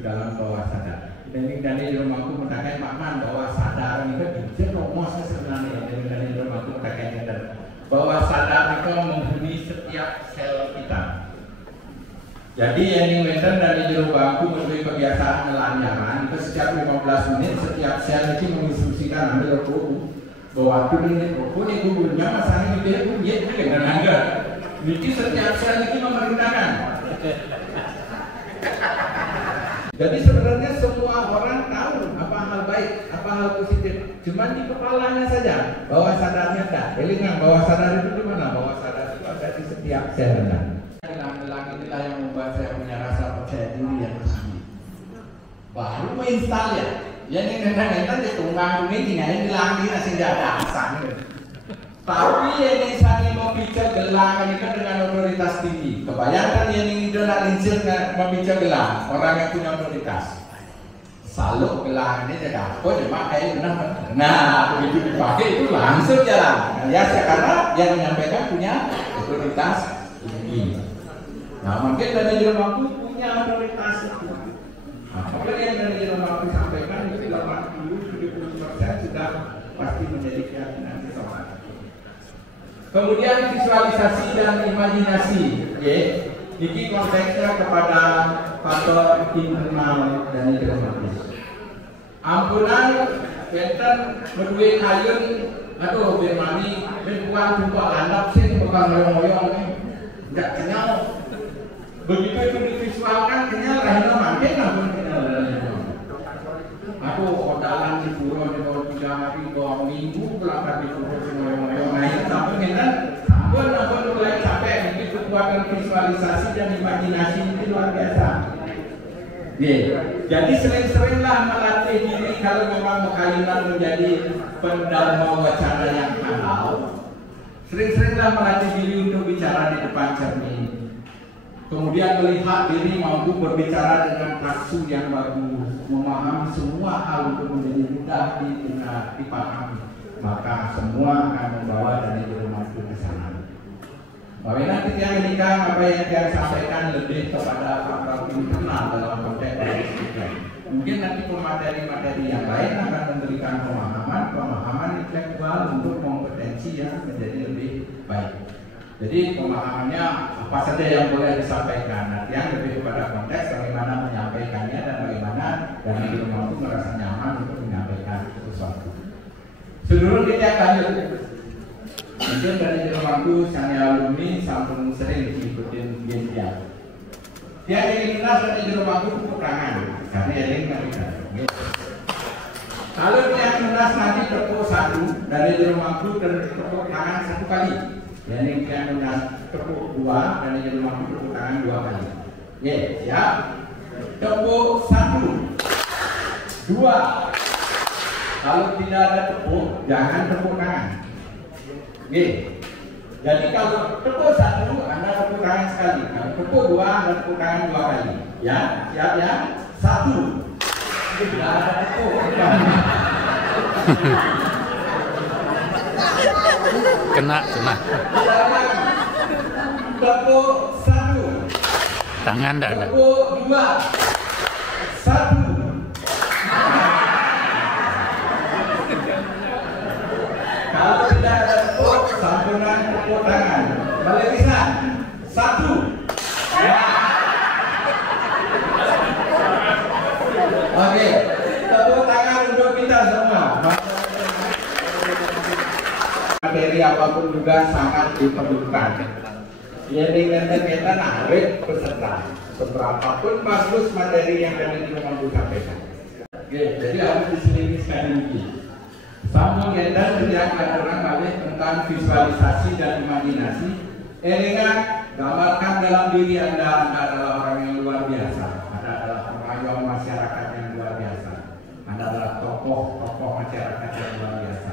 ke dalam bawah sadar. Dan dari rumahku mengatakan makna bawah sadar itu jujur romosnya sebenarnya dari rumahku mengatakan bawah sadar itu menghuni setiap sel kita. Jadi yang wenten dari jero bangku melalui kebiasaan melanjaran itu setiap 15 menit setiap sel itu menginstruksikan ambil buku bahwa ini buku ini gurunya masanya itu dia dengan angga. Jadi setiap sel itu memerintahkan. Jadi sebenarnya semua orang tahu apa hal baik, apa hal positif. Cuma di kepalanya saja. Bawah sadarnya tak. Elingan bawah sadar itu di mana? Bawah sadar itu ada di setiap selnya. Hilang-hilang inilah yang membuat saya punya rasa percaya diri yang tinggi. Baru menginstal ya. Yang ini kadang-kadang di tunggang ini yang hilang di nasi ada asam. Tapi yang ini saya mau bicara gelang ini kan dengan otoritas tinggi. Kebayangkan yang ini nak lincir membicara gelang orang yang punya otoritas. Selalu gelang ini jaga apa cuma kayak benar. Nah begitu dipakai itu langsung jalan. Ya karena yang menyampaikan punya otoritas tinggi. Nah mungkin dari rumahku punya otoritas itu. Nah, mungkin yang dari rumahku sampaikan itu 80-70% sudah pasti menjadi keyakinan seseorang. Kemudian visualisasi dan imajinasi, ini konteksnya kepada faktor internal dan dramatis. Ampunan benten berdua kayun, aduh bermani berbuang jumpa landap sih bukan moyong-moyong nih, nggak kenyal. Begitu itu divisualkan kenyal, rahina makin namun kenyal. Aduh odalan di pura di bawah 3 hari 2 minggu belakang di pura moyong-moyong naik sampai kan ampun mulai capek begitu kekuatan visualisasi dan imajinasi itu luar biasa. Jadi sering-seringlah melatih diri kalau memang kekayunan menjadi pendharma wacana yang halal. Sering-seringlah melatih diri untuk bicara di depan cermin. Kemudian melihat diri mampu berbicara dengan nafsu yang bagus, memahami semua hal untuk menjadi mudah dipahami. Maka semua akan membawa dari rumahku ke sana. Bahwa nanti yang menikah apa yang dia sampaikan lebih kepada faktor internal dalam konteks kita. Mungkin nanti pemateri-materi yang lain akan memberikan pemahaman intelektual untuk kompetensi yang menjadi lebih baik. Jadi pemahamannya apa saja yang boleh disampaikan. Nanti yang lebih kepada konteks bagaimana menyampaikannya dan bagaimana dan di rumah itu merasa nyaman untuk menyampaikan sesuatu. Sebelum kita lanjut, mungkin dari rumahku sang alumni sampun sering diikutin dia. Dia ingin lunas dari rumahku tepuk tangan, karena ingin nggak. Kalau dia lunas nanti tepuk 1 dari rumahku dan tepuk tangan 1 kali. Yang ingin lunas tepuk 2 dan dari rumahku tepuk tangan 2 kali. Siap? Tepuk 1, 2. Kalau tidak ada tepuk, jangan tepuk tangan. Jadi kalau tepuk 1, Anda tepuk tangan sekali. Kalau tepuk 2, Anda tepuk tangan 2 kali. Ya, siap ya? 1. Tidak ada tepuk. Kena. Tepuk 1. Tangan tidak ada. Tepuk 2. 1. Kalau tidak ada tepuk, santunan tepuk tangan. Balik lisan. 1. Oke, tepuk tangan untuk kita semua. Materi apapun juga sangat diperlukan. Jadi kita narik peserta. Seberapapun bagus materi yang kami mampu sampaikan. Jadi harus diselingi sekali lagi. Sambung kita sejak aturan balik tentang visualisasi dan imajinasi. Ingat, gambarkan dalam diri Anda adalah orang yang luar biasa. Anda adalah pengayom masyarakat yang luar biasa. Anda adalah tokoh masyarakat yang luar biasa.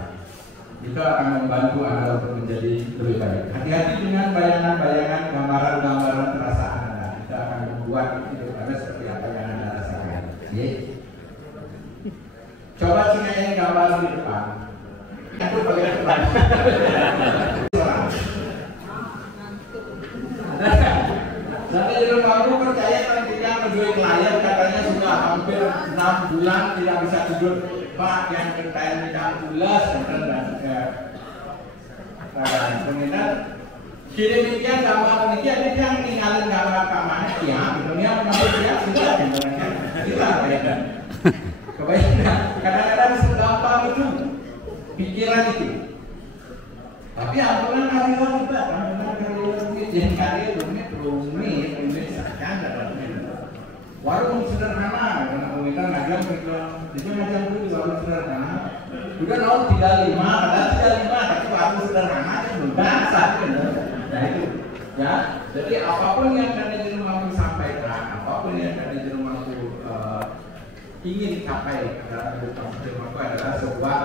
Itu akan membantu Anda untuk menjadi lebih baik. Hati-hati dengan bayangan-bayangan, gambaran-gambaran perasaan Anda. Itu akan membuat hidup Anda seperti apa yang Anda rasakan. Coba cinain gambar di depan. Aku bagian depan. Nanti di rumahku percaya nantinya kedua klien katanya sudah hampir 6 bulan tidak bisa tidur. Pak, yang kentang yang pulas dan kemudian kirim sama demikian dia yang tinggalin gambar kamarnya ya, dunia memang dia sudah sebenarnya tidak kebanyakan kadang-kadang segampang itu pikiran itu. Tapi ampunan karyawan juga, ampunan karyawan yang karya rumit saja warung sederhana, karena kita ngajak itu ngajak itu di warung sederhana. Udah nol 35, padahal 35, tapi warung sederhana itu biasa, nah itu, ya. Jadi apapun yang manajer mampu sampaikan, apapun yang manajer mampu ingin capai dalam manajer mampu adalah sebuah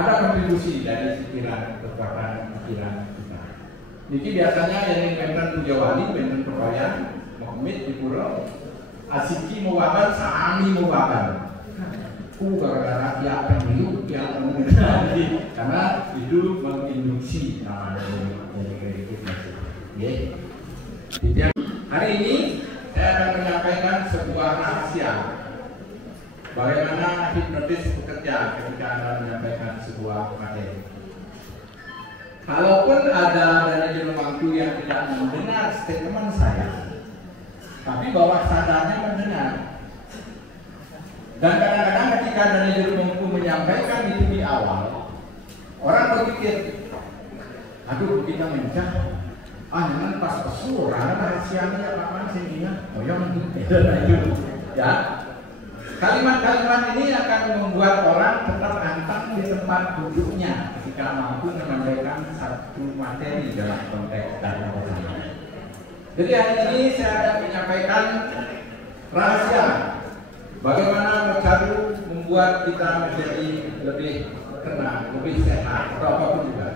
ada kontribusi dari pikiran kekuatan pikiran kita. Jadi biasanya yang benten Pujawali, benten Perbayan, Muhammad di Pura, Asiki mewabal, Sami mewabal. Gara-gara tiap pemilu, tiap pemilu karena itu menginduksi nama dari kita. Jadi hari ini saya akan menyampaikan sebuah rahasia. Bagaimana hipnotis bekerja ketika Anda menyampaikan sebuah materi. Kalaupun ada manajer mampu yang tidak mendengar statement saya, tapi bawah sadarnya mendengar. Dan kadang-kadang ketika manajer mampu menyampaikan itu di awal, orang berpikir, aduh kita mencah, jangan pas surah rahasianya apa sehingga, oh yang itu, ya. Kalimat-kalimat ini akan membuat orang tetap antang di tempat duduknya ketika mampu menyampaikan satu materi dalam konteks dan bersama. Jadi hari ini saya akan menyampaikan rahasia bagaimana bercadu membuat kita menjadi lebih tenang, lebih sehat, atau apapun juga.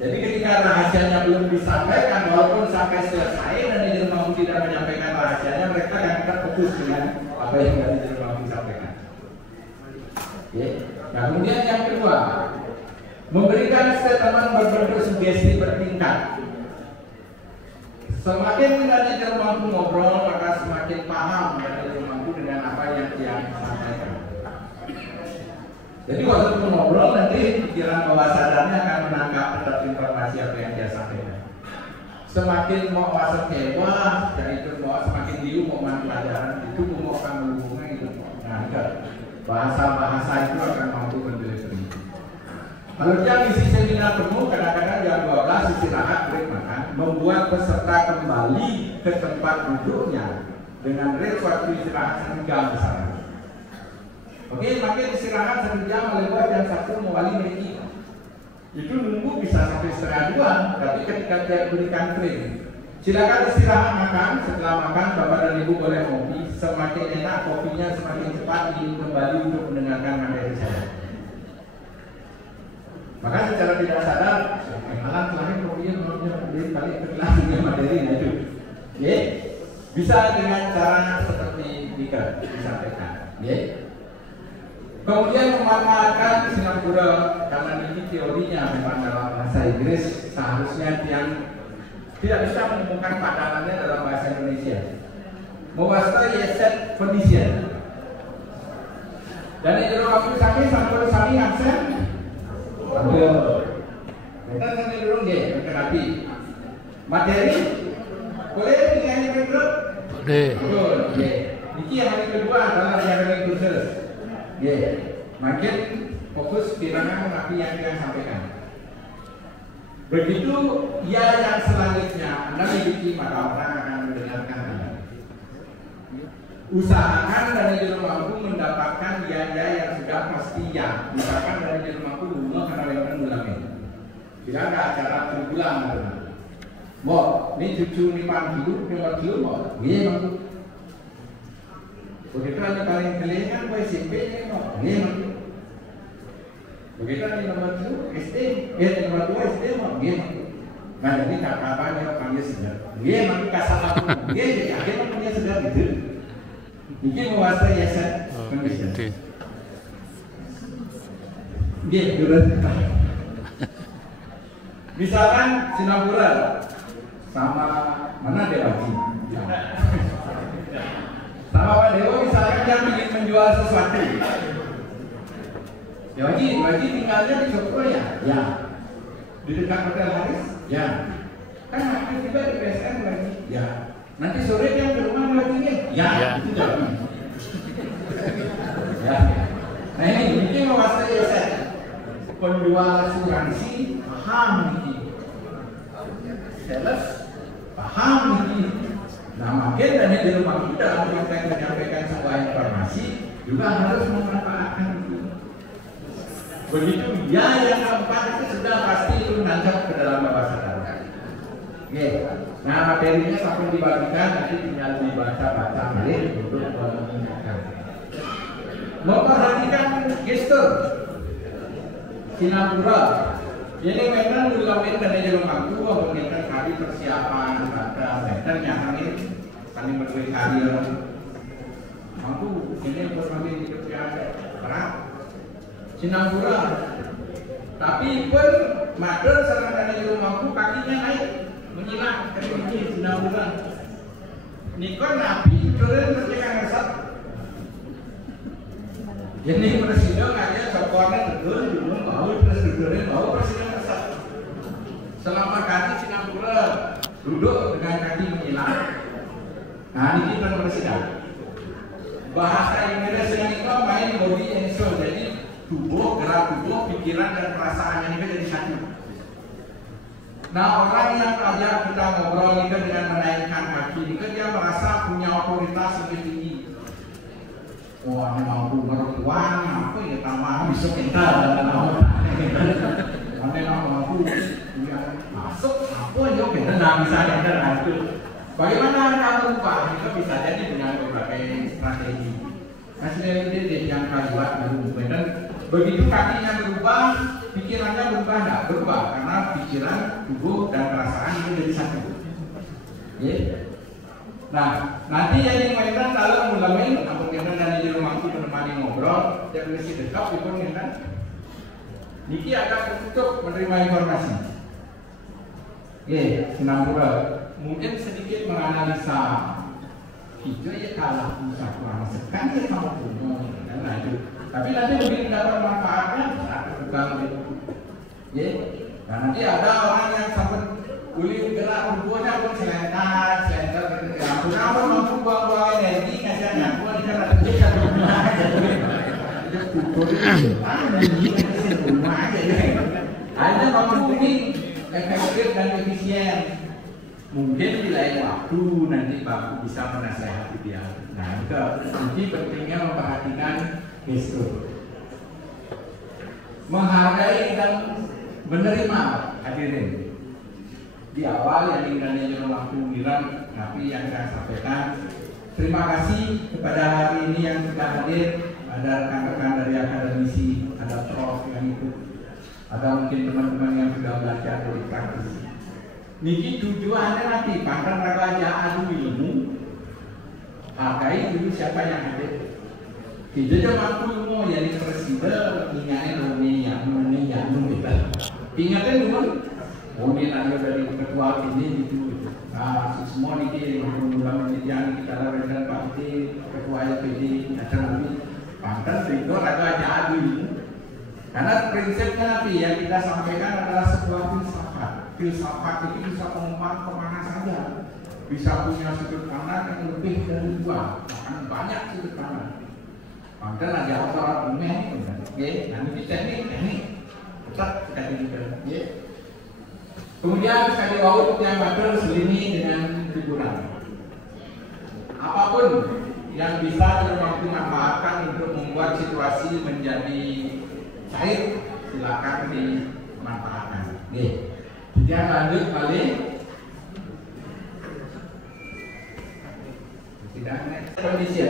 Jadi ketika rahasianya belum disampaikan, walaupun sampai selesai dan manajer mampu tidak menyampaikan rahasianya, mereka akan terputus dengan apa yang manajer mampu sampaikan. Nah, kemudian yang kedua, memberikan statement berbentuk sugesti bertingkat. Semakin manajer mampu ngobrol, maka semakin paham manajer mampu dengan apa yang dia sampaikan. Jadi waktu ngobrol nanti pikiran bawah sadarnya akan menangkap tetap informasi apa yang dia sampaikan. Semakin mau masuk kewa, yaitu mau semakin dulu mau masuk pelajaran itu mau akan menghubungkan itu. Nah, bahasa-bahasa itu akan mampu mendelivery. Kalau dia ngisi seminar penuh, kadang-kadang jam 12 istirahat break makan, membuat peserta kembali ke tempat duduknya dengan rate waktu istirahat 1 jam misalnya. Oke, makin istirahat 1 jam lewat jam 1 mewali mereka. Itu nunggu bisa sampai setengah 2, tapi ketika dia berikan frame, silakan istirahat makan. Setelah makan, Bapak dan Ibu boleh kopi. Semakin enak kopinya, semakin cepat ingin kembali untuk mendengarkan materi saya. Maka secara tidak sadar, malam terakhir kopinya balik ke kelas dengan materi itu. Oke, bisa dengan cara seperti disampaikan. Oke. Kemudian memanfaatkan Singapura karena ini teorinya memang dalam bahasa Inggris seharusnya yang tidak bisa menemukan padalannya dalam bahasa Indonesia. Mewastai yeset condition. Dan itu waktu sampai aksen. Ambil. Kita sampai dulu deh terapi. Materi boleh dengan grup. Boleh. Oke. Ini yang hari kedua adalah yang khusus. Makin fokus bilangan nabi yang dia sampaikan. Begitu ya yang selanjutnya Anda memiliki maka orang akan mendengarkan Anda. Usahakan dari juru mampu mendapatkan ya yang sudah pasti ya. Misalkan dari juru mampu rumah karena yang ulangnya. Bila ada acara berulang, mau ini cucu ini panggil, ini mau, iya mampu. Begitu yang paling kelihatan gue SMP nya mau, iya mampu. Begitu yang nomor 2 SD, nomor 2 SD mau, iya mampu. Nah jadi kapan-kapan panggil sedar, iya mampu kasar mampu, iya jadi akhirnya punya sedar gitu. Ini menguasai yayasan kondisi. Iya, durasi. Misalkan Singapura sama mana Dewaji. Sama Pak Dewo misalkan yang ingin menjual sesuatu. Ya Waji tinggalnya di Sokro ya? Ya. Di dekat Hotel Haris? Ya. Kan aktif juga di PSM lagi? Ya. Nanti sore yang ke rumah Waji? Ya. Itu jawaban. Ya. Nah ini menguasai aset. Penjual asuransi paham ini. Sales paham ini. Nah makin dari di rumah kita untuk menyampaikan sebuah informasi juga harus memanfaatkan itu. Begitu dia yang keempat itu sudah pasti itu nancap ke dalam bawah sadar. Oke. Nah materinya sampai dibagikan nanti tinggal dibaca-baca balik untuk mengingatkan. Memperhatikan gestur Sinapura. Ini memang dilakukan dari rumahku mengingatkan kali persiapan pada meternya kami saling berdua kali mampu ini bersama hidupnya berat Sinapura. Tapi pun mater serang dari rumahku kakinya naik menyilang dari ini Sinapura. Nikon nabi turun mereka ngesat. Jadi presiden hanya sokongan betul, mau presiden mau presiden ngesat. Selama kaki Sinapura duduk dengan kaki menyilang. Nah ini kita presiden. Bahasa Inggrisnya itu main body and soul. Jadi tubuh, gerak tubuh, pikiran dan perasaannya ini jadi satu. Nah orang yang ajak kita ngobrol itu dengan menaikkan kaki ini dia merasa punya otoritas lebih tinggi. Wah, mampu mertuan, apa ya tambah bisa kita dalam nama. Mana mampu masuk, apa ya kita nggak bisa kita itu. Bagaimana kamu ubah? Itu bisa jadi dengan berbagai strategi. Hasilnya ini yang buat berubah dan begitu kakinya berubah, pikirannya berubah nggak berubah karena pikiran, tubuh dan perasaan itu jadi satu. Yeah. Nah, nanti yang dimainkan kalau mulai aku kenal dari rumahku menemani ngobrol, yang mesti dekat itu kan. Niki akan tertutup menerima informasi. Sinapura mungkin sedikit menganalisa hijau ya kalah pusat kurang sekan ya kamu punya nah itu. Tapi nanti begitu dapat manfaatnya bukan itu. Nah nanti ada orang yang sampai kulit gerak tubuhnya pun selentar kenapa mampu buang-buang energi kasih nyawa di sana terjadi rumah aja rumah aja hanya mampu ini efektif dan efisien. Mungkin di lain waktu nanti Bapak bisa menasihati dia. Nah itu jadi pentingnya memperhatikan gestur, menghargai dan menerima hadirin. Di awal yang ingin waktu bilang, tapi yang saya sampaikan terima kasih kepada hari ini yang sudah hadir. Ada rekan-rekan dari akademisi, ada prof yang ikut, ada mungkin teman-teman yang sudah belajar dari praktisi. Niki tujuannya nanti pandang raga adu ilmu, hargai dulu siapa yang hadir. Kita jangan ilmu yang presiden ingatnya ini yang kita ingatnya dulu. Mungkin ada dari ketua ini itu, semua ini mengundang penelitian kita lakukan parti ketua LPD acara ini, pantas itu ada adu ini. Karena prinsipnya nanti yang kita sampaikan adalah sebuah filsafat. Filsafat itu bisa mengembang kemana saja, bisa punya sudut pandang yang lebih dari dua, bahkan banyak sudut pandang. Pantas ada orang umum itu, nanti teknik tetap kita didikan. Kemudian sekali waktu yang bakal selini dengan hiburan. Apapun yang bisa mampu manfaatkan untuk membuat situasi menjadi cair, silakan dimanfaatkan. Kemudian lanjut balik. Tidak kondisi.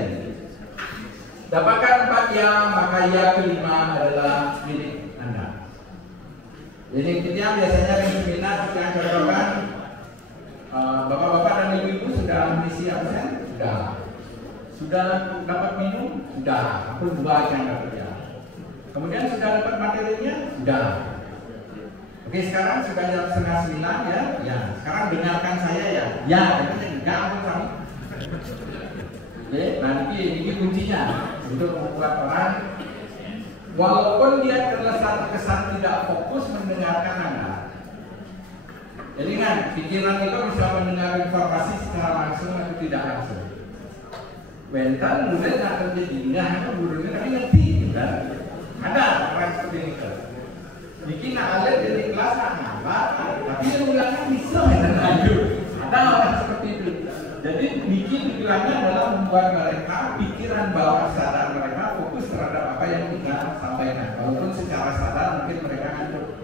Dapatkan 4 ya, maka ya kelima adalah milik Anda. Jadi kita biasanya di seminar yang contohkan bapak-bapak dan ibu-ibu sudah mengisi absen? Sudah dapat minum? Sudah. Aku 2 yang dapat ya. Kemudian sudah dapat materinya? Sudah. Oke, sekarang sudah jam 8:30 ya? Ya. Sekarang dengarkan saya ya? Ya, enggak aku tahu. Oke, nah ini kuncinya untuk membuat orang walaupun dia terkesan tidak fokus mendengarkan Anda. Jadi kan pikiran itu bisa mendengar informasi secara langsung atau tidak langsung. Mental mulai nggak terjadi, nggak gurunya tapi ngerti, kan? Ada orang seperti itu. Bikin ada dari kelas apa, tapi yang ulangnya bisa ada orang seperti itu. Jadi bikin pikirannya adalah membuat mereka pikiran bawah sadar mereka fokus terhadap apa yang kita sampaikan. Walaupun secara sadar mungkin mereka ngantuk.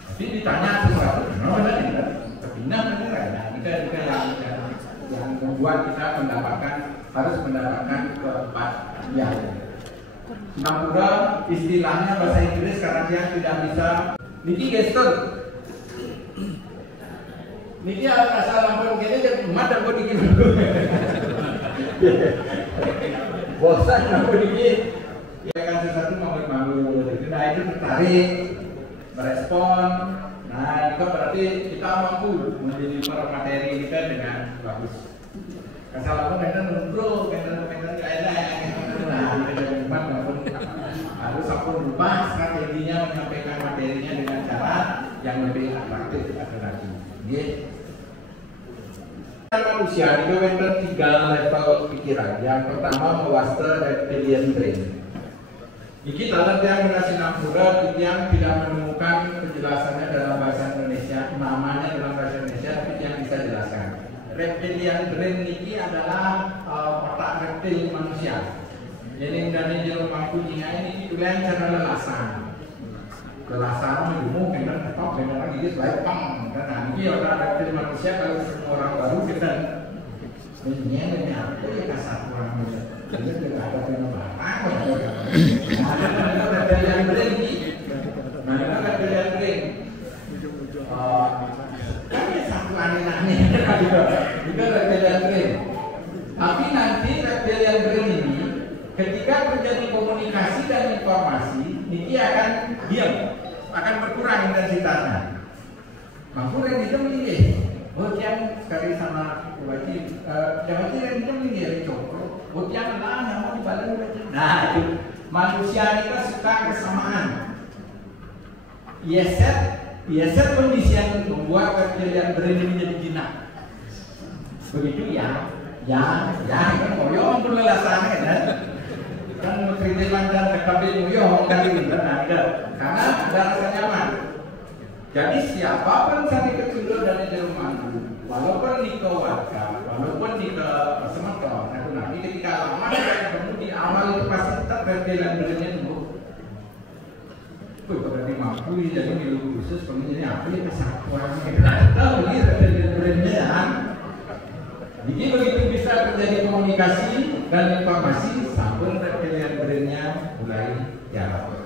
Tapi ditanya sesuatu, benar tidak? Kepindah benar ya. Yang membuat kita harus mendapatkan kepastian. Nampura istilahnya bahasa Inggris karena dia tidak bisa. Niki gestur. Niki asal lampun kayaknya jadi umat dan gue dikit dulu. Bosan aku dikit. Ya kan sesuatu malu-malu. Nah itu tertarik, merespon. Nah itu berarti kita mampu menjadi materi kita dengan bagus. Asal lampun kita nunggu, kita kayak nah kita umat maupun harus sampun rubah strateginya menyampaikan materinya dengan cara yang lebih atraktif atau lagi. Manusia itu ada 3 level pikiran. Yang pertama mewasta reptilian brain. Ini talent yang mengasih nampura yang tidak menemukan penjelasannya dalam bahasa Indonesia, namanya dalam bahasa Indonesia, tapi yang bisa jelaskan. Reptilian brain ini adalah otak reptil manusia. Jadi dari jalur mampu ini tulen cara lelasan menjumuk dengan top dengan lagi gitu lepang dan ini orang reptil manusia kalau semua orang baru kita ini apa ya kasar orang muda ini tidak ada yang barang nah reptilian brain ini nah reptilian brain kan satu aneh-aneh itu reptilian brain tapi nanti reptilian brain ini ketika terjadi komunikasi dan informasi, ini akan diam, akan berkurang intensitasnya. Mampu yang itu meninggi. Oh yang sekali sama wajib, wajib yang itu meninggi cokro. Oh yang lah yang mau dibalas wajib. Nah itu manusia kita suka kesamaan. Yeset kondisi yang membuat kejadian brain menjadi jinak. Begitu ya kan koyong pun lelasannya kan. Kan kritikan dan kekabin muyo kan itu karena ada rasa nyaman. Jadi siapapun sampai kecil dari Jerman, walaupun di keluarga, walaupun di semeton, nanti ketika lama ketemu di awal itu pasti tetap berjalan dulu. Berarti mampu jadi milu khusus pengennya apa ya kesatuan tahu ini berjalan. Jadi begitu bisa terjadi komunikasi dan informasi, sampun reptilian brain-nya mulai jalan.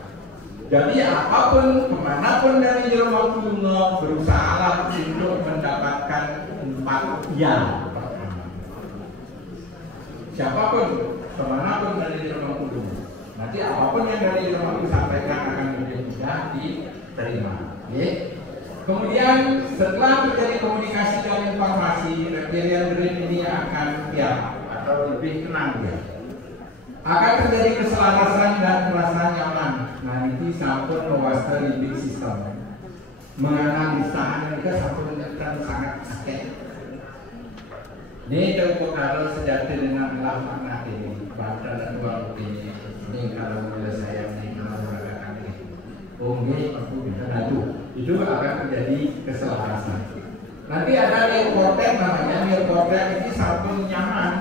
Jadi apapun, kemanapun dari Jerman kuno berusaha untuk mendapatkan 4 ya. Siapapun, kemanapun dari Jerman kuno, nanti apapun yang dari Jerman kuno sampaikan akan menjadi mudah diterima. Kemudian setelah terjadi komunikasi dan informasi, reptilian brain ini akan diam atau lebih tenang dia. Akan terjadi keselarasan dan merasa nyaman. Nah ini sampun mewasta limbic system. Menganalisa mereka sampun sangat sakit. Ini kalau sejati dengan makna ini, baca dan dua ini. Ini kalau boleh saya ini kalau mengatakan ini. Aku bisa ngadu. Itu akan terjadi keselarasan. Nanti ada neokortex namanya, neokortex ini sampun nyaman.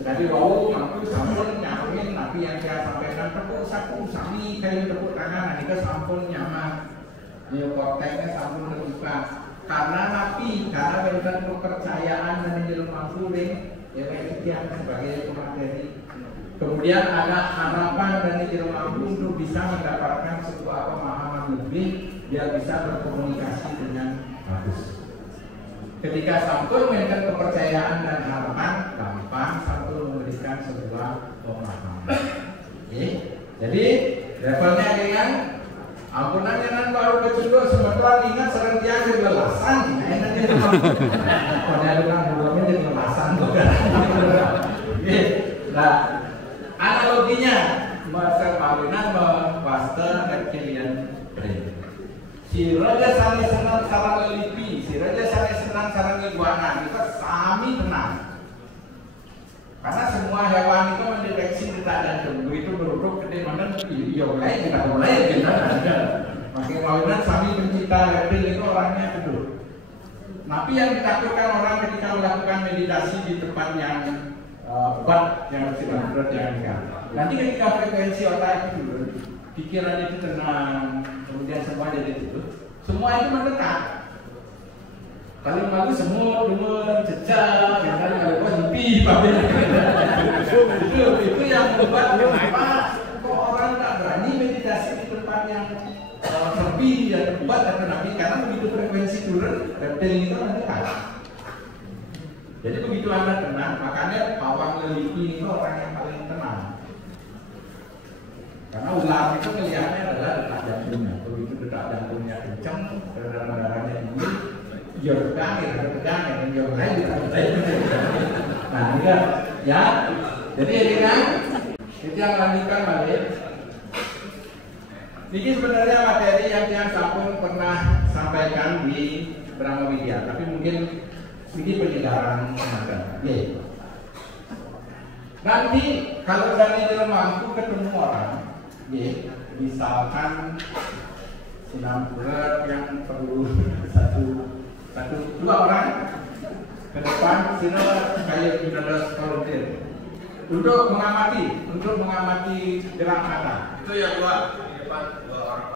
Jadi wow, mampu sampun nyamin, tapi yang saya sampaikan tepuk sapu sami kayak tepuk tangan, ini sampun nyaman. Neokorteksnya sampun terbuka. Karena bentang kepercayaan dan ilmu mampu ya yang sebagai materi. Kemudian ada harapan dan ilmu mampu untuk bisa mendapatkan sebuah pemahaman lebih biar bisa berkomunikasi dengan bagus. Ketika sampun memberikan kepercayaan dan harapan, gampang sampun memberikan sebuah pemahaman. Jadi levelnya dengan ampunan yang baru kecil sebentar ingat serentiasa lelasan. Enak dia mampu. Pada dengan belumnya jadi lelasan. orangnya teduh. Tapi yang ditakutkan orang ketika melakukan meditasi di tempat yang berat, yang bersifat berat, jangan. Nanti ketika frekuensi otak itu turun, pikiran itu tenang, kemudian semua jadi tidur, semua itu mendekat. Paling bagus semut, demut, cecak, yang kali kalau bos lebih itu yang membuat kenapa kok orang tak berani meditasi di tempat yang sepi, yang kuat dan tenang, karena begitu frekuensi turun, reptil itu mendekat. Jadi begitu Anda tenang, makanya pawang lelipi itu orang yang paling tenang. Karena ular itu melihatnya adalah detak jantungnya. Begitu detak jantungnya kencang, darah-darahnya tinggi, dia tegang, yang dia lain juga. Nah, ini kan, ya. Jadi ini kan, kita lanjutkan balik. Ini sebenarnya materi yang Sapung pernah sampaikan di Brahma Widya, tapi mungkin ini penyegaran tenaga. Nanti kalau dari mampu ketemu orang, misalkan Sinampurat yang perlu dua orang ke depan, sini kayak kita volunteer untuk mengamati gerak mata. Itu ya dua orang.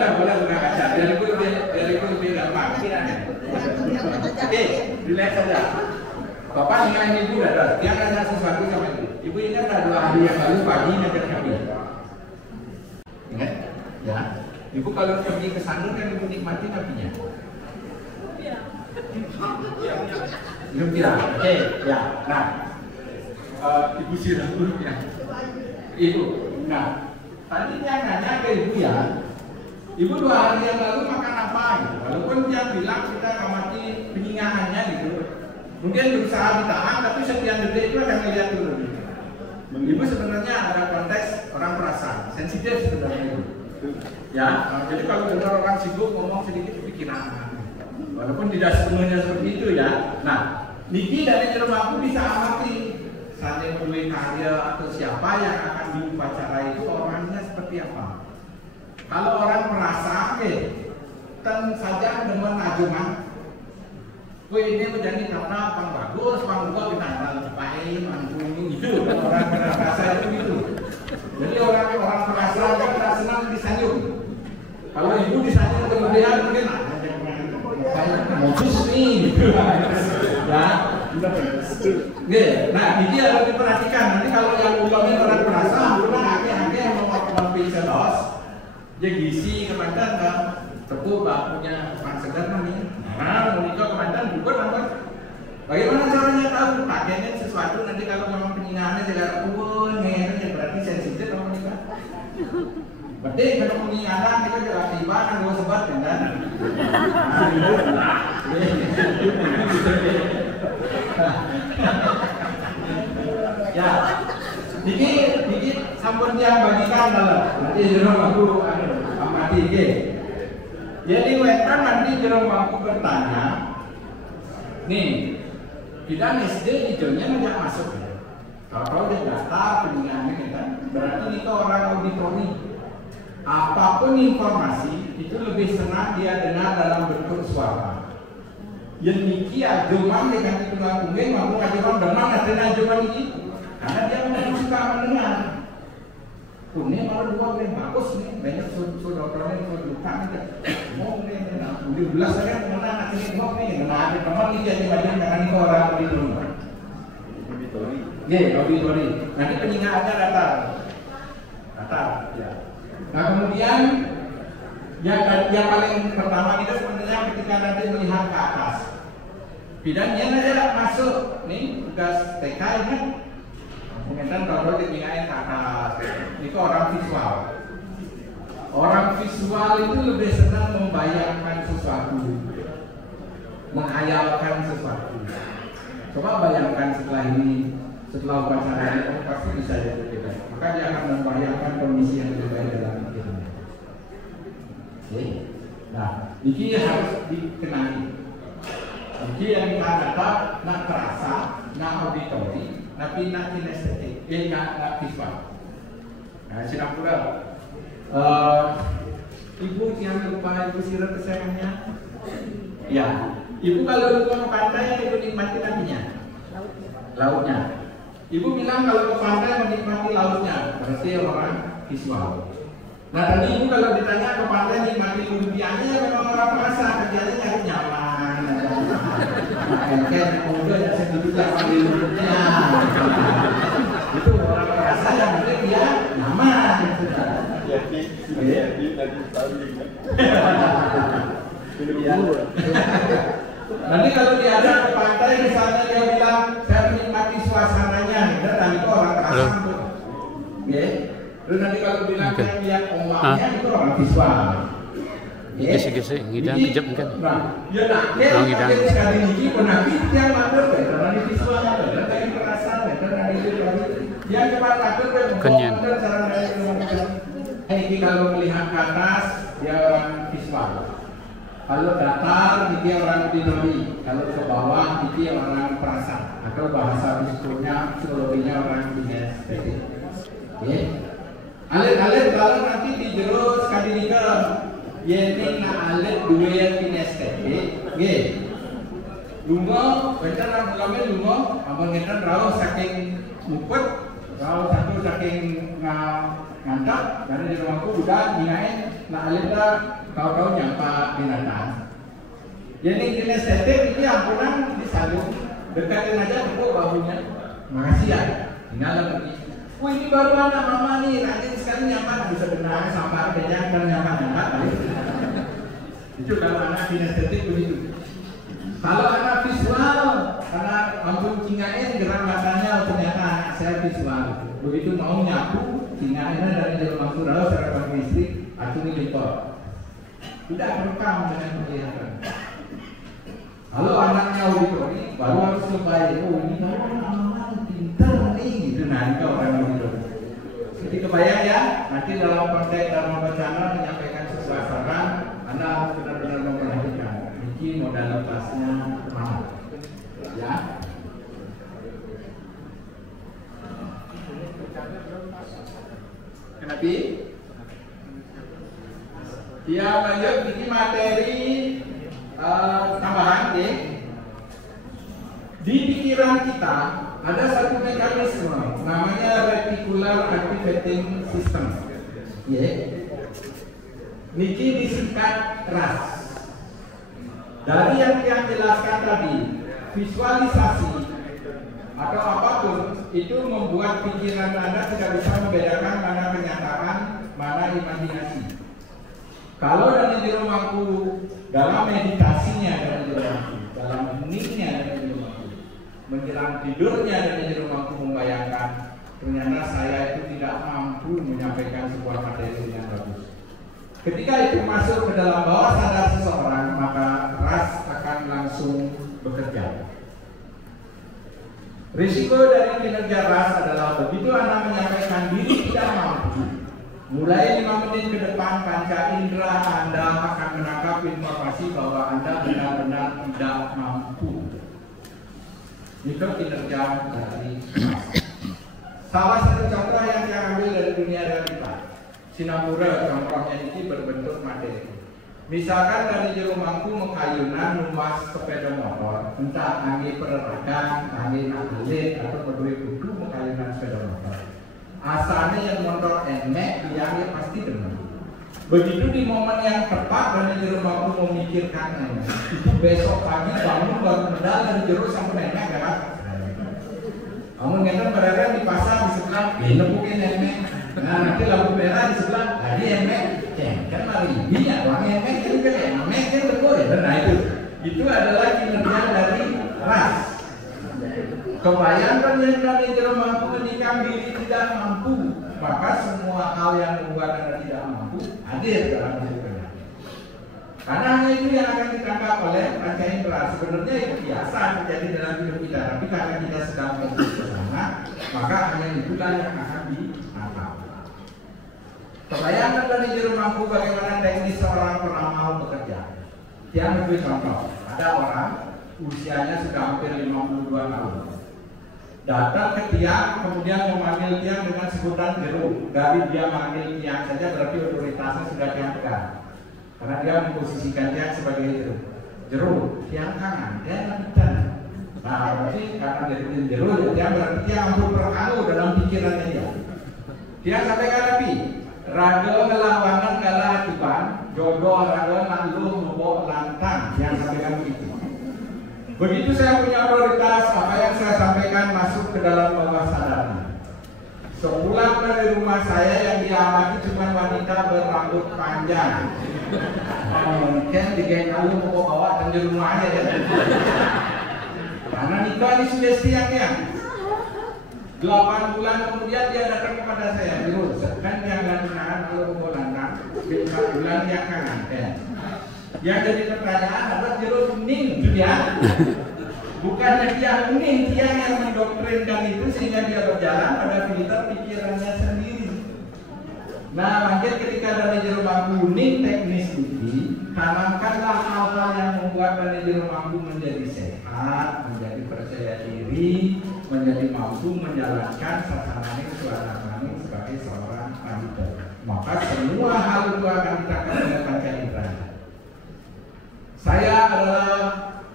Tak boleh guna kaca. Dari itu lebih gampang. Oke, relax saja. Bapak dengan ibu ada. Dia nanya sesuatu sama ibu. Ibu ingat ada 2 hari yang lalu pagi ngajak kami. Ingat? Ya. Ibu kalau pergi ke sana kan ibu nikmati napinya. Belum kira. Oke, ya. Nah, ibu sirah dulu ya. Ibu. Nah, tadi dia nanya ke ibu ya. Ibu 2 hari yang lalu makan apa? Gitu. Walaupun dia bilang kita amati penyingahannya gitu. Mungkin berusaha ditahan, tapi setiap detik itu akan melihat dulu. Gitu. Ibu sebenarnya ada konteks orang perasaan, sensitif sebenarnya itu. Ya, jadi kalau dengar orang sibuk ngomong sedikit pikiran. Walaupun tidak sepenuhnya seperti itu ya. Nah, Niki dari rumahku bisa amati saling menulis karya atau siapa yang akan diupacara itu orangnya seperti apa. Kalau orang merasa, tentu saja dengan ajuman. Ini menjadi karena pang bagus, pang gua kita cepain, ini gitu. Orang merasa itu gitu. Jadi orang merasa kita senang disanjung. Kalau ibu disanjung kemudian mungkin modus nih, gitu. Ya. Nah, ini harus diperhatikan. Nanti kalau yang ulangnya orang merasa, akhirnya yang mau bisa los. Dia gizi kemandan kan, tepuk bakunya pan segar nih. Nah, menikah kemandan juga nampak. Bagaimana caranya tahu? Pakainya sesuatu nanti kalau memang penyinahannya jaga ngehnya berarti sensitif kalau menikah. Berarti kalau penyinahan kita jaga tiba, nggak sebat kan? Ya, dikit sampun dia bagikan dalam. Nanti jeruk aku amati ke. Jadi wetan nanti jeruk aku bertanya, nih, bidang SD hijaunya ngajak masuk. Kalau dia data penyingahannya kan, berarti ini orang auditori. Apapun informasi itu lebih senang dia dengar dalam bentuk suara. Yang niki ajuman dengan itu ngomongin, mau ajuman dengan ada ajuman ini. Karena dia memang suka mendengar. Punya malah 2 yang bagus nih, banyak saudara-saudara yang suka nih. Ngomong nih, udah belas saya mengenal nanti ngomong nih, ada teman nih jadi bagian karena ini orang di rumah. Auditori. Nanti penyingahannya datar. Ya. Nah kemudian yang paling pertama kita sebenarnya ketika nanti melihat ke atas. Bidangnya aja masuk nih tugas TK ini. Kemudian kalau diingatin ke atas, itu orang visual. Orang visual itu lebih senang membayangkan sesuatu, menghayalkan sesuatu. Coba bayangkan setelah ini, setelah upacara ini, kamu pasti bisa jadi beda. Maka dia akan membayangkan kondisi yang lebih baik dalam pikirannya. Nah, ini harus dikenali. Ini yang kita dapat, nak terasa, nak auditori, tapi nak kinestetik, nak visual. Nah, Sinapura, ibu jangan lupa ibu sirah kesayangannya. Ya, ibu kalau ke pantai ibu nikmati nantinya lautnya. Ibu bilang kalau ke pantai menikmati lautnya, berarti orang visual. Nah tadi ibu kalau ditanya ke pantai nikmati lumpianya, memang orang merasa kerjanya nyari nyaman. Kan udah yang sedikit lah panggil lumpia. Itu orang merasa yang penting dia nyaman. Jadi lagi tanding. Nanti kalau diajak ke pantai misalnya dia bilang saya menikmati suasananya, dan itu orang kasar tuh. Ya. Terus nanti kalau bilang saya lihat ombaknya itu orang visual. Gesek-gesek ngidang kejap kan. Nah, ya nak dia sekali ini penagih yang mater karena di visualnya dan tadi perasaan dan itu yang cepat mater Kenyan. Ini kalau melihat ke atas dia orang visual. Kalau datar dia orang binori, kalau ke bawah dia orang perasaan atau bahasa psikologinya orang kinestetik. Ya. Alit-alit kalau nanti di jero sekali nika yaitu na alit dua yang kinestetik. Ya. Lungo, benar mulame lungo, amun ngeten rau saking mupet, rau satu saking ngantap dari di rumahku udah ninain na alit kau nyampa binatang. Jadi kinestetik ini ampunan disalung, dekatin aja tepuk bahunya. Makasih ya, tinggal lagi. Wah ini baru anak mama nih, rajin sekali nyampa bisa benar sampai kejang dan nyampa. Itu kalau anak kinestetik begitu. Kalau anak visual, anak ampun cingain gerak matanya ternyata anak saya visual. Begitu mau nyapu, cingainnya dari jalur langsung lalu secara panggil istri, aku ini lipat. Tidak merekam dengan kelihatan. Kalau anaknya auditori baru harus lebay. Oh ini baru anak pintar nih gitu. Nah ini orang auditori. Jadi kebayang ya. Nanti dalam konteks dalam wacana menyampaikan sesuatu saran, anak benar-benar memperhatikan. Ini modalitasnya mana? Ya. Kenapa? Dia lanjut ini materi tambahan deh. Di pikiran kita ada satu mekanisme namanya reticular activating system. Ya. Niki disingkat RAS. Dari yang jelaskan tadi, visualisasi atau apapun itu membuat pikiran Anda tidak bisa membedakan mana kenyataan, mana imajinasi. Kalau dari di rumahku, dalam meditasinya dari di rumahku, dalam heningnya dari di rumahku, menjelang tidurnya dari di rumahku membayangkan ternyata saya itu tidak mampu menyampaikan sebuah materi yang bagus. Ketika itu masuk ke dalam bawah sadar seseorang, maka RAS akan langsung bekerja. Risiko dari kinerja RAS adalah begitu Anda menyampaikan diri tidak mampu, mulai 5 menit ke depan panca indera Anda akan menangkap informasi bahwa Anda benar-benar tidak mampu. Itu kinerja dari RAS. Salah satu contoh yang saya ambil dari dunia realita. Sinapura contohnya ini berbentuk materi. Misalkan dari jero mangku menghayunan numpas sepeda motor, entah angin pererakan, angin alit atau berdua kudu menghayunan sepeda motor. Asalnya yang motor enek, dia pasti demen. Begitu di momen yang tepat dari jero mangku memikirkan enek, itu besok pagi bangun baru medal dari jero sampai enek kan? Kamu ngeten berada di pasar di sebelah, nemukin enek. Nah nanti lampu merah di sebelah, tadi emek, kan lari iya, orang emek kan emek kan berkoy. Nah itu adalah kinerja dari RAS. Kebayangkan yang kami tidak mampu menikam diri tidak mampu, maka semua hal yang membuat Anda tidak mampu hadir dalam hidup Anda. Karena hanya itu yang akan ditangkap oleh panca indera. Sebenarnya itu biasa terjadi dalam hidup kita, tapi karena kita sedang fokus ke sana, maka hanya itulah yang akan ditangkap. Bayangkan dari jero mampu bagaimana teknis seorang peramal bekerja. Dia ambil contoh, ada orang usianya sudah hampir 52 tahun. Datang ke tiang, kemudian memanggil tiang dengan sebutan jero. Dari dia manggil tiang saja berarti otoritasnya sudah tiang pegang. Karena dia memposisikan tiang sebagai jero. jeruk, tiang kanan, dia nabitan. Nah, berarti karena dari jeruk, dia berarti dia ampun berhalu dalam pikirannya dia. Dia sampai ke Nabi, raga ngelawangan kalah Tuhan, jodoh raga lalu membawa lantang, yang sampaikan begitu. Begitu saya punya prioritas, apa yang saya sampaikan masuk ke dalam bawah sadarnya. Sepulang dari rumah saya yang diamati cuma wanita berambut panjang. Mungkin di geng lalu mau bawa dan di rumah aja ya. Karena nikah di sugesti yang 8 bulan kemudian dia datang kepada saya, Virus, kan yang lantaran kalau mau lantang, 4 bulan yang kanan. Yang jadi pertanyaan adalah Virus kuning, dia. Bukannya dia kuning, dia yang mendoktrinkan itu sehingga dia berjalan pada filter pikirannya sendiri. Nah, mungkin ketika manajer mampu kuning teknis ini, tanamkanlah hal-hal yang membuat manajer mampu menjadi sehat, menjadi percaya diri, menjadi mampu menjalankan sasaran suasana sebagai seorang wanita. Maka semua hal itu akan ditangkap oleh panca indera. Saya adalah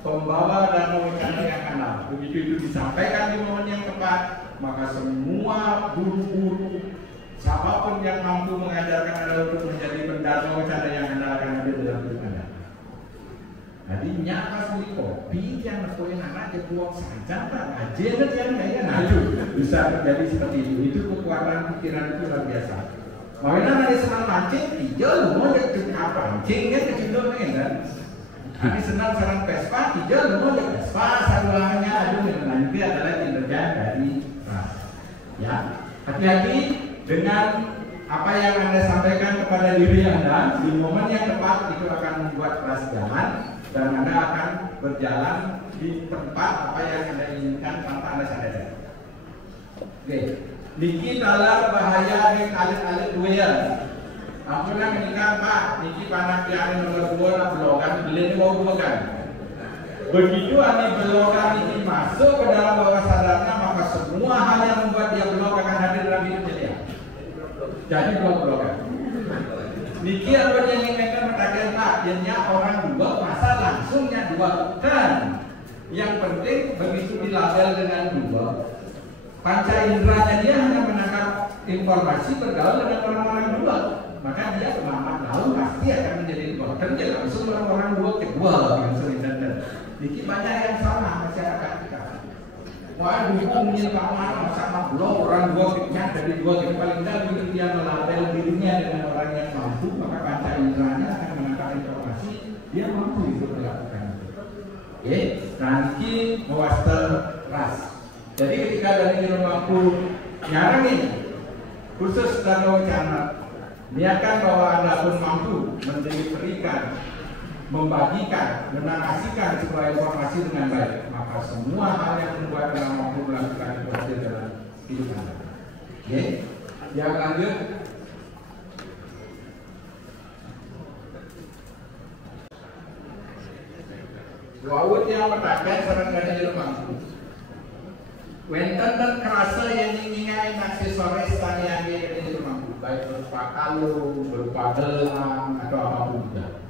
pembawa dan mewakili yang kanan. Begitu itu disampaikan di momen yang tepat, maka semua guru-guru, siapapun yang mampu mengajarkan Anda untuk menjadi pendana wacana yang Anda akan ada dalam hidup Anda. Jadi nyata suri kopi yang nepoin anak kebuang saja, tak aja yang kayaknya naju bisa terjadi seperti itu. Itu kekuatan pikiran itu luar biasa. Makanya nanti senang mancing, hijau mau jadi pancingnya kecil kan? Kami senang sarang Vespa, hijau mau jadi Vespa, salurannya aduh nanti adalah kinerja dari ras. Ya, hati-hati dengan apa yang Anda sampaikan kepada diri Anda di momen yang tepat itu akan membuat ras jalan dan Anda akan berjalan di tempat apa yang Anda inginkan tanpa Anda sadari. Oke, niki dalam bahaya yang alit-alit duya. Aku nak menikah Pak, niki panak yang nomor 2 nak belokan, beli mau belokan. Begitu ani belokan ini masuk ke dalam bawah sadarnya, maka semua hal yang membuat dia belok akan hadir dalam hidupnya dia. Jadi belokan. Niki apa yang inginkan mengatakan Pak, jadinya orang dua masa langsungnya dua bukan. Yang penting begitu dilabel dengan dua, panca inderanya dia hanya menangkap informasi bergaul dengan orang-orang dua. Maka dia selamat lalu pasti akan menjadi dua. Kan dia langsung orang-orang dua kedua langsung intenden. Jadi banyak yang salah masyarakat kita. Wah, hukumnya kamar sama belum orang dua kenyang dari dua yang paling tidak begitu dia melabel dirinya dengan orang yang mampu, maka panca inderanya akan menangkap informasi dia mampu itu melakukan itu. Oke, nanti mewastel ras. Jadi ketika dari yang mampu nyarangin khusus dan wacana. Niatkan bahwa Anda pun mampu mendeliverkan, membagikan, menarasikan sebuah informasi dengan baik. Maka semua hal yang membuat Anda mampu melakukan itu dalam hidup Anda. Oke, yang lanjut. Wawut yang bertakat serangkanya di mampu. Wenten dan kerasa yang ingin aksesoris tanya yang di mampu. Baik berupa kalung, berupa gelang, atau apapun juga.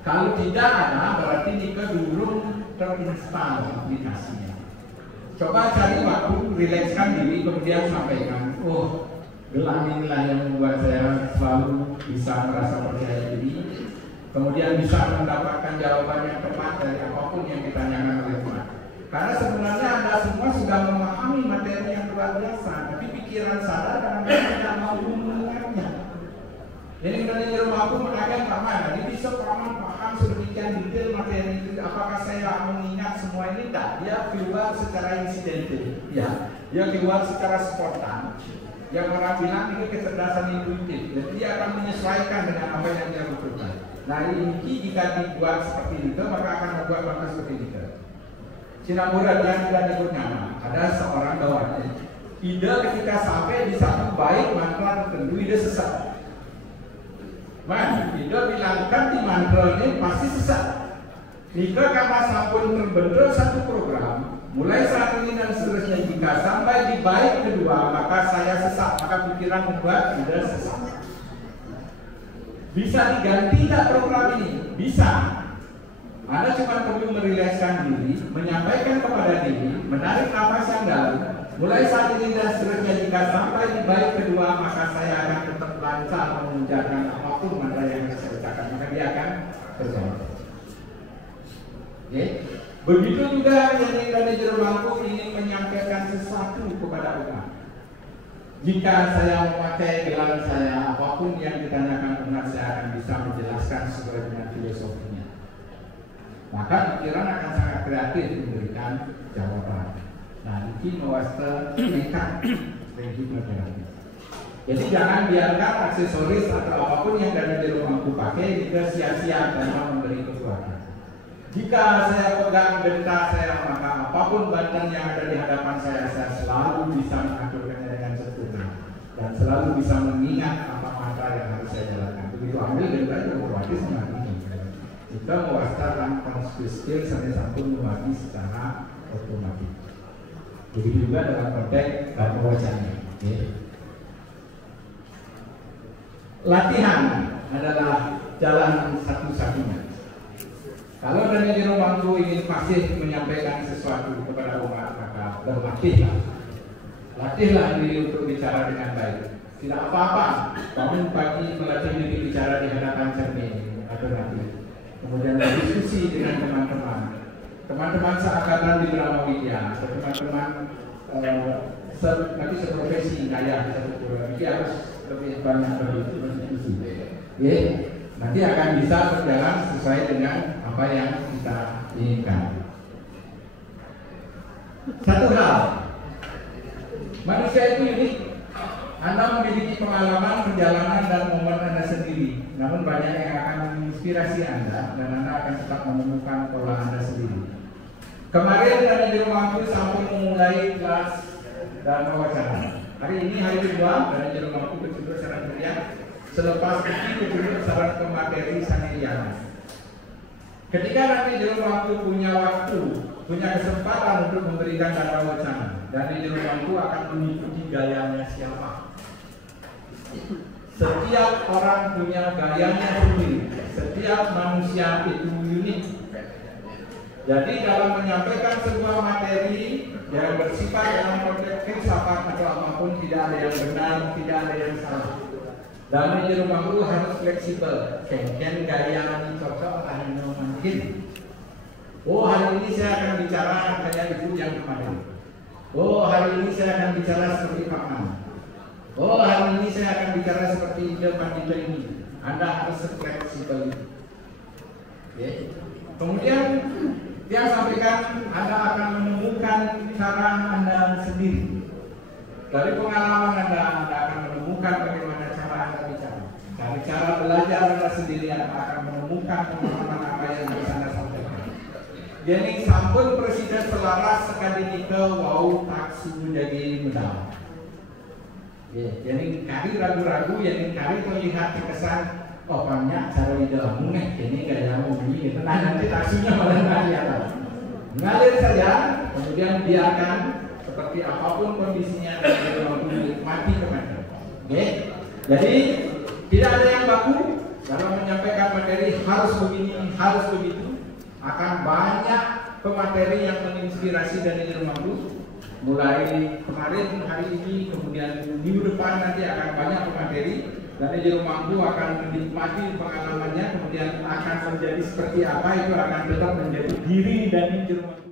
Kalau tidak ada, berarti nikah dulu terinstal aplikasinya. Coba cari waktu, rilekskan diri, kemudian sampaikan, oh, gelang inilah yang membuat saya selalu bisa merasa percaya diri. Kemudian bisa mendapatkan jawaban yang tepat dari apapun yang ditanyakan oleh Tuhan. Karena sebenarnya Anda semua sudah memahami materi yang luar biasa, tapi pikiran sadar kadang-kadang tidak mampu mendengarnya. Jadi manajer mampu menanyakan Pak Man, jadi bisa Paman paham sedemikian detail materi itu. Apakah saya mengingat semua ini? Tidak. Dia keluar secara insidental, ya. Dia keluar secara spontan. Yang orang bilang ini kecerdasan intuitif. Jadi dia akan menyesuaikan dengan apa yang dia butuhkan. Nah ini jika dibuat seperti itu, maka akan membuat maka seperti itu. Sinapura yang tidak ikut nama. Ada seorang kawan. Ide ketika sampai di satu bait mantra tertentu, ide sesat. Man, ide bilangkan di mantra ini pasti sesat. Jika karena sampun terbentuk satu program, mulai saat ini dan seterusnya, jika sampai di bait kedua, maka saya sesat, maka pikiran membuat ide sesat. Bisa diganti tidak program ini? Bisa. Anda cuma perlu merilekskan diri, menyampaikan kepada diri, menarik napas yang dalam. Mulai saat ini dan seterusnya, jika sampai di bait kedua, maka saya akan tetap lancar mengerjakan apapun mantra yang saya ucapkan, maka dia akan terjawab. Okay. Begitu juga yang dari jero bangku ingin menyampaikan sesuatu kepada umat. Jika saya memakai gelar saya, apapun yang ditanyakan umat, saya akan bisa menjelaskan sesuai dengan filosofinya. Maka pikiran akan sangat kreatif memberikan jawaban. Nah, ini mewasta nekat hipnoterapi. Jadi jangan biarkan aksesoris atau apapun yang dari jero bangku pakai jika sia-sia tanpa memberi kekuatan. Jika saya pegang benta saya, maka apapun bantuan yang ada di hadapan saya selalu bisa mengaturkannya dengan sempurna dan selalu bisa mengingat apa mantra yang harus saya jalankan. Begitu ambil benta itu otomatis mengerti. Kita mewasta tanpa skill sampai sampun mengerti secara otomatis. Begitu juga dalam konteks wacana. Latihan adalah jalan satu-satunya. Kalau dari jero bangku ingin masih menyampaikan sesuatu kepada umat, maka berlatihlah. Latihlah diri untuk bicara dengan baik. Tidak apa-apa bangun pagi melatih diri bicara di hadapan cermin atau nanti. Kemudian berdiskusi dengan teman-teman. Teman-teman seangkatan di Brahma Widya, teman-teman nanti seprofesi kaya satu kurang. Jadi harus lebih banyak berdiskusi. Nanti akan bisa berjalan sesuai dengan apa yang kita inginkan. Satu hal, manusia itu unik. Anda memiliki pengalaman, perjalanan, dan momen Anda sendiri. Namun banyak yang akan menginspirasi Anda dan Anda akan tetap menemukan pola Anda sendiri. Kemarin dari jero bangku sampai memulai kelas dan wacana. Hari ini hari kedua dari jero bangku berjudul Saran Kuliah. Selepas itu berjudul Saran ke Materi Saniriana. Ketika nanti jero bangku punya waktu, punya kesempatan untuk memberikan tanda wacana, dan jero bangku akan mengikuti gayanya siapa. Setiap orang punya gayanya sendiri. Setiap manusia itu unik. Jadi dalam menyampaikan sebuah materi yang bersifat dalam konteks filsafat atau apapun, tidak ada yang benar, tidak ada yang salah. Dan jero bangku harus fleksibel. Ken gaya ini cocok hanya mungkin. Oh, hari ini saya akan bicara kayak ibu yang kemarin. Oh, hari ini saya akan bicara seperti Pak Man. Oh, hari ini saya akan bicara seperti Ide Pandita ini. Anda harus fleksibel. Kemudian dia sampaikan Anda akan menemukan cara Anda sendiri. Dari pengalaman Anda akan menemukan bagaimana cara Anda bicara. Dari cara belajar Anda sendiri Anda akan menemukan pengalaman apa yang bisa Anda sampaikan. Jadi sampun presiden selaras sekadimika wau taksu jadi medal. Jadi kali ragu-ragu, jadi kali terlihat terkesan oh banyak cara di dalam muneh, ini gaya mobil gitu. Nah nanti taksunya malah kelihatan. Mengalir saja, kemudian biarkan seperti apapun kondisinya dan mati kemana. Jadi tidak ada yang baku dalam menyampaikan materi harus begini, harus begitu. Akan banyak pemateri yang menginspirasi dari jero bangku. Mulai kemarin, hari ini, kemudian minggu depan nanti akan banyak pemateri. Dan jero bangku akan menikmati pengalamannya, kemudian akan menjadi seperti apa itu akan tetap menjadi diri dari jero bangku.